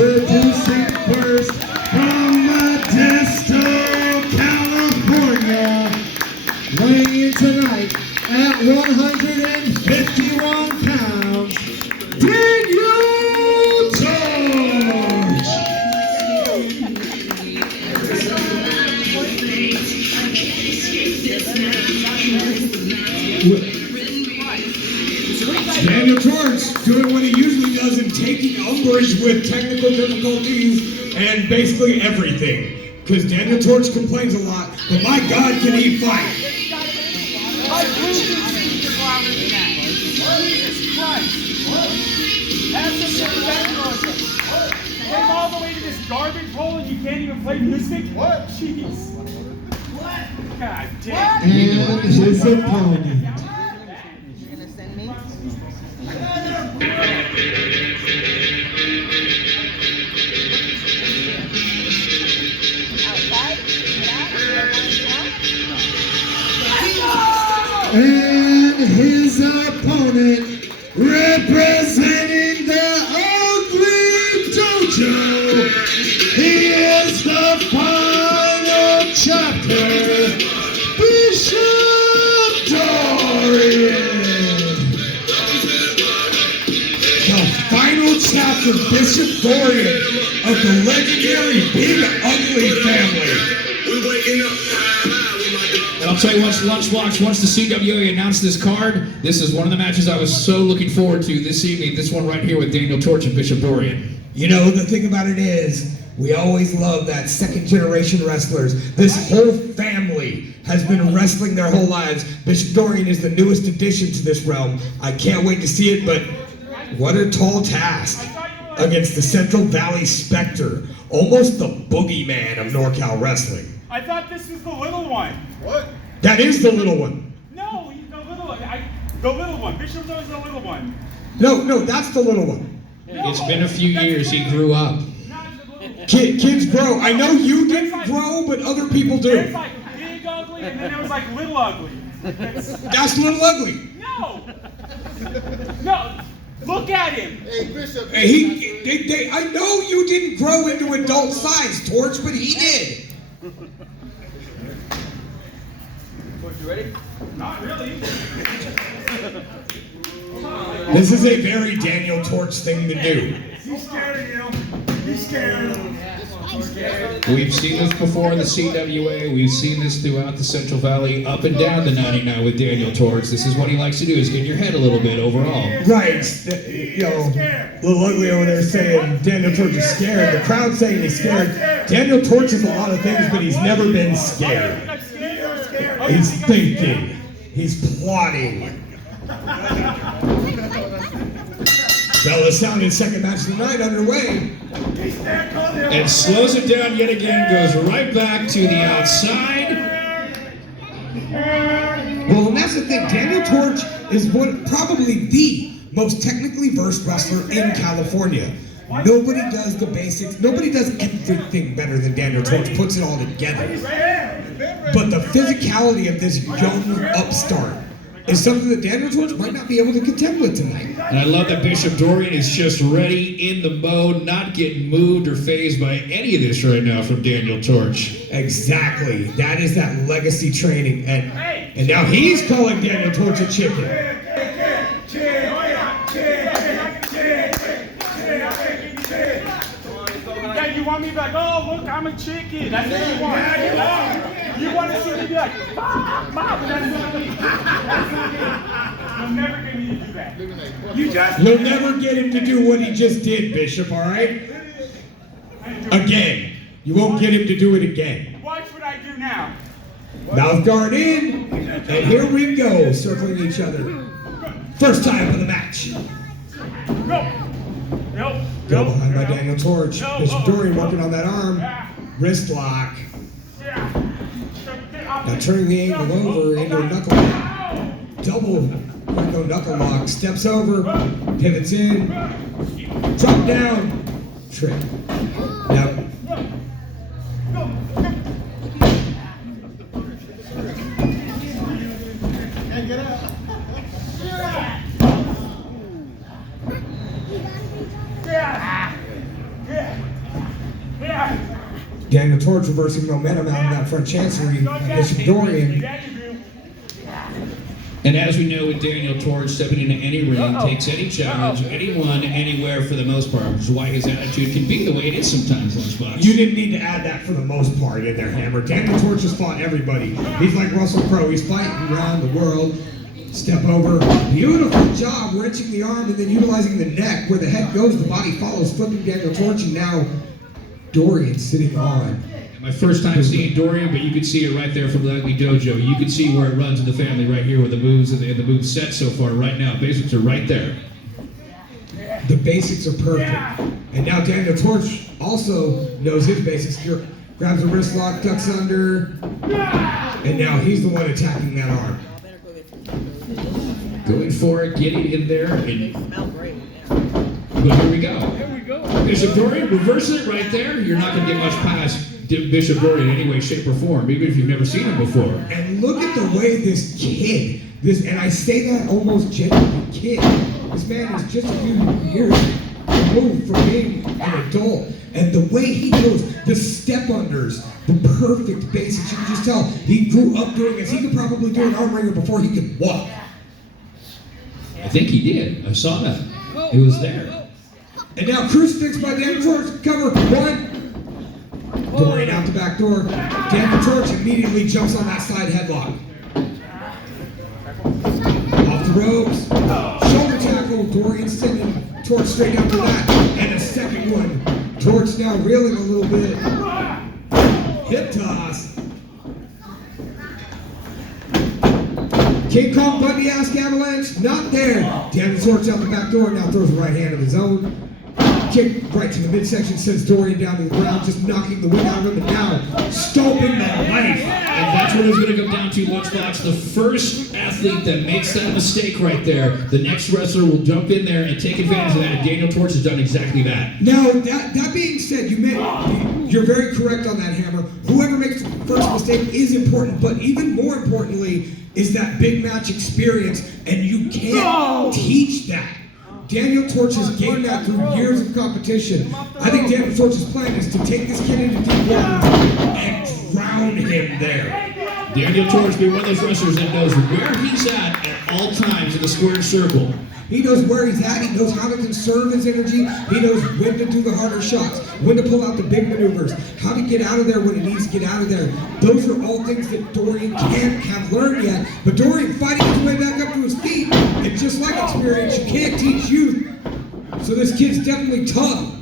Producing first from Modesto, California, weighing in tonight at 151 pounds, Daniel Torch! Daniel Torch doing what he usually does and taking umbrage with technical difficulties and basically everything. Because Daniel Torch complains a lot, but my God, can he fight? My Bluetooth speaker's louder than that. Jesus Christ. Have some respect on you. Came all the way to this garbage hole and you can't even play music? What? Jeez. What? God damn. And his opponent. And his opponent, representing the Ugly Dojo, he is the final chapter, Bishop Dorian. The final chapter, Bishop Dorian, of the legendary Big Ugly family. We're waking up. And I'll tell you once the CWA announced this card, this is one of the matches I was so looking forward to this evening. This one right here with Daniel Torch and Bishop Dorian. You know, the thing about it is, we always love that second generation wrestlers. This whole family has been wrestling their whole lives. Bishop Dorian is the newest addition to this realm. I can't wait to see it, but what a tall task against the Central Valley Spectre, almost the boogeyman of NorCal wrestling. I thought this was the little one. What? That is the little one. No, the little one. The little one. Bishop knows the little one. No, that's the little one. It's been a few years, he grew up. Kids grow. I know you didn't grow, but other people do. There's like Big Ugly and then there was like Little Ugly. That's Little Ugly. No! No! Look at him! Hey, Bishop. I know you didn't grow into adult size, Torch, but he did. You ready? Not really. This is a very Daniel Torch thing to do. He's scared of you. He's scared of you. We've seen this before in the CWA. We've seen this throughout the Central Valley, up and down the 99 with Daniel Torch. This is what he likes to do, is get in your head a little bit overall. Right. You know, Little Ugly over there saying Daniel Torch is scared. The crowd saying he's scared. Daniel Torch is a lot of things, but he's never been scared. He's thinking. He's plotting. Well, the sounding second match of the night underway. And slows it down yet again, goes right back to the outside. Well, and that's the thing. Daniel Torch is probably the most technically versed wrestler in California. Nobody does the basics. Nobody does everything better than Daniel Torch. Puts it all together. But the physicality of this young upstart is something that Daniel Torch might not be able to contend with tonight. And I love that Bishop Dorian is just ready, in the mode, not getting moved or fazed by any of this right now from Daniel Torch. Exactly. That is that legacy training. And now he's calling Daniel Torch a chicken. Yeah, you want me to be like, oh, look, I'm a chicken. That's what you want. You want to see me be like, Mom, that's not me. That's not me. You'll never get me to do that. You'll never get him to do what he just did, Bishop, all right? Again. You won't get him to do it again. Watch what I do now. Mouth guard in, and here we go, circling each other. First time of the match. Go. Nope. Go behind by Daniel Torch. Bishop Dorian working on that arm. Wrist lock. Now turning the angle over into a knuckle lock. Double knuckle lock. Steps over. Pivots in. Drop down. Trick. Now. Daniel Torch reversing momentum out of that front chancery. Bishop Dorian. And as we know with Daniel Torch, stepping into any ring, takes any challenge, anyone, anywhere for the most part, which is why his attitude can be the way it is sometimes, Lunchbox. You didn't need to add that for the most part in there, Hammer. Daniel Torch has fought everybody. He's like Russell Crowe. He's fighting around the world. Step over. Beautiful job wrenching the arm and then utilizing the neck. Where the head goes, the body follows, flipping Daniel Torch, and now Dorian sitting on. My first time seeing Dorian, but you can see it right there from the Ugly Dojo. You can see where it runs in the family right here with the moves and the move set so far right now. Basics are right there. The basics are perfect. And now Daniel Torch also knows his basics. Here, grabs a wrist lock, ducks under, and now he's the one attacking that arm. Going for it, getting in there, and but here we go. Bishop Dorian, reverse it right there. You're not going to get much past Bishop Dorian in any way, shape, or form, even if you've never seen him before. And look at the way this kid, and I say that almost genuinely, kid. This man is just a few years removed from being an adult. And the way he goes, the step unders, the perfect basics, you can just tell he grew up doing this. He could probably do an arm wringer before he could walk. I think he did. I saw that. It was there. And now crucifix by Daniel Torch, cover one. Dorian out the back door. Daniel Torch immediately jumps on that side headlock. Off the ropes. Shoulder tackle. Dorian sending Torch straight after that. And a second one. Torch now reeling a little bit. Hip toss. King Kong Bundy ass avalanche. Not there. Daniel Torch out the back door. Now throws the right hand of his own. Kick right to the midsection, sends Dorian down to the ground, just knocking the wind out of him, and now stomping the life. And that's what it's going to come down to, Lunchbox. The first athlete that makes that mistake right there, the next wrestler will jump in there and take advantage of that, and Daniel Torch has done exactly that. Now, that being said, you're very correct on that, Hammer. Whoever makes the first mistake is important, but even more importantly is that big match experience, and you can't teach that. Daniel Torch has gained that through years of competition. I think Daniel Torch's plan is to take this kid into deep water and drown him there. Daniel Torch being one of those wrestlers that knows where he's at all times in the squared circle. He knows where he's at. He knows how to conserve his energy. He knows when to do the harder shots, when to pull out the big maneuvers, how to get out of there when he needs to get out of there. Those are all things that Dorian can't have learned yet. But Dorian fighting his way back up to his feet, and just like experience, you can't teach youth. So this kid's definitely tough.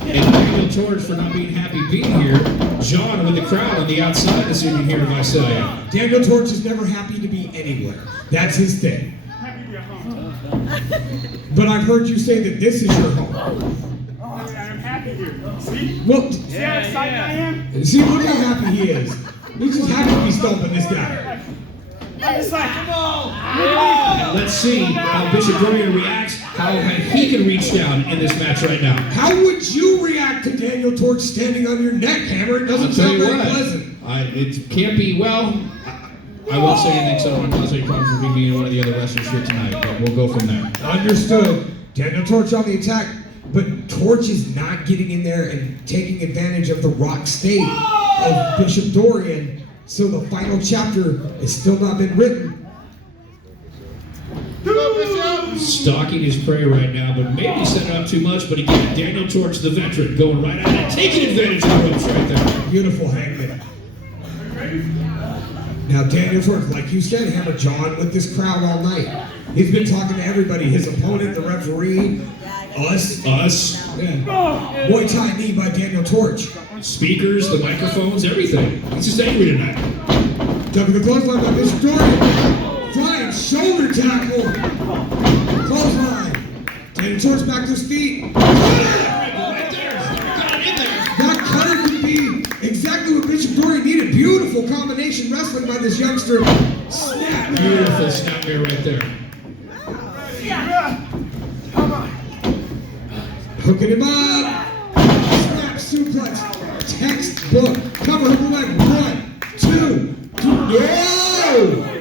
And Daniel Torch for not being happy being here. John with the crowd on the outside is sitting here, if I say. Daniel Torch is never happy to be anywhere. That's his thing. But I've heard you say that this is your home. I'm happy here. See? Well, See how excited I am? see, look how happy he is. He's just happy to be stomping this guy. I'm just like, come on! Let's see how Bishop Dorian reacts, how he can reach down in this match right now. How would you react to Daniel Torch standing on your neck, Hammer? It doesn't sound very pleasant. It can't be, well, I won't say anything so I don't cause any problems for me and one of the other wrestlers here tonight, but we'll go from there. Understood. Daniel Torch on the attack, but Torch is not getting in there and taking advantage of the rock state of Bishop Dorian, so the final chapter has still not been written. Stalking his prey right now, but maybe setting up too much, but again, Daniel Torch, the veteran, going right at it, taking advantage of the ropes right there. Beautiful hangman. Now Daniel Torch, like you said, Hammer John with this crowd all night. He's been talking to everybody, his opponent, the referee, us. Yeah. Muay Thai knee by Daniel Torch. Speakers, the microphones, everything. He's just angry tonight. Duck the clothesline by Bishop Dorian. Flying shoulder tackle. Clothesline. Daniel Torch back to his feet. Right there. Got it in there. That cutter could be exactly what Bishop Dorian needed. Beautiful combination wrestling by this youngster. Snap. Beautiful snap here right there. Hooking him up. Snap suplex. Textbook. Cover hook leg. 1, 2, 3. No!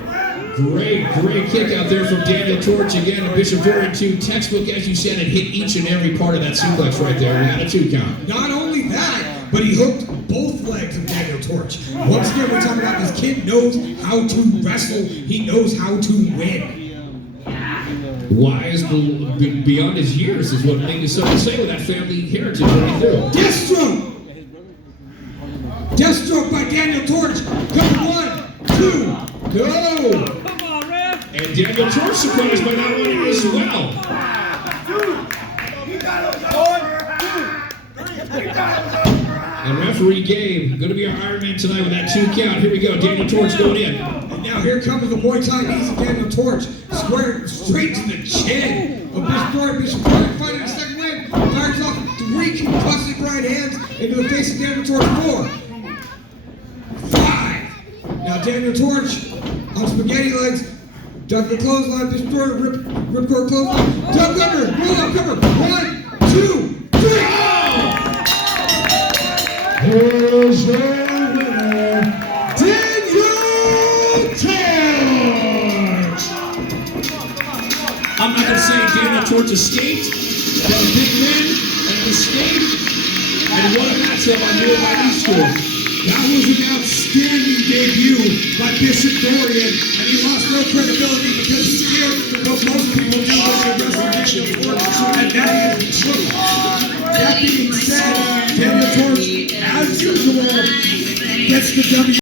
Great kick out there from Daniel Torch again, and Bishop Dorian too. Textbook, as you said, and hit each and every part of that suplex right there. We got a 2 count. Not only that, but he hooked both legs of Daniel Torch. Once again, we're talking about this kid knows how to wrestle. He knows how to win. Wise beyond his years is what made us so to say with that family heritage right there. Deathstroke! Deathstroke by Daniel Torch. Come 1, 2, go! Come on, ref. And Daniel Torch surprised by that one as well. And referee Gabe, going to be our Iron Man tonight with that 2 count. Here we go, Daniel Torch going in. And now here comes the Muay Thai knees of Daniel Torch. Square straight to the chin of Bishop Dorian. Bishop Dorian finding a second win. Fires off 3 concussive right hands into the face of Daniel Torch. 4, 5. Now Daniel Torch on spaghetti legs. Duck the clothesline. Bishop Dorian ripcord clothesline. Duck under. Roll up cover. 1, 2, 3. Here's your winner, Daniel Torch! I'm not going to say Daniel Torch escaped, but a big win and escaped, and what a matchup on nearby East School. That was an outstanding debut by Bishop Dorian, and he lost no credibility because he did what most people do when they wrestle Daniel Torch, and that is true. That being said, Daniel Torch, as usual, gets the W.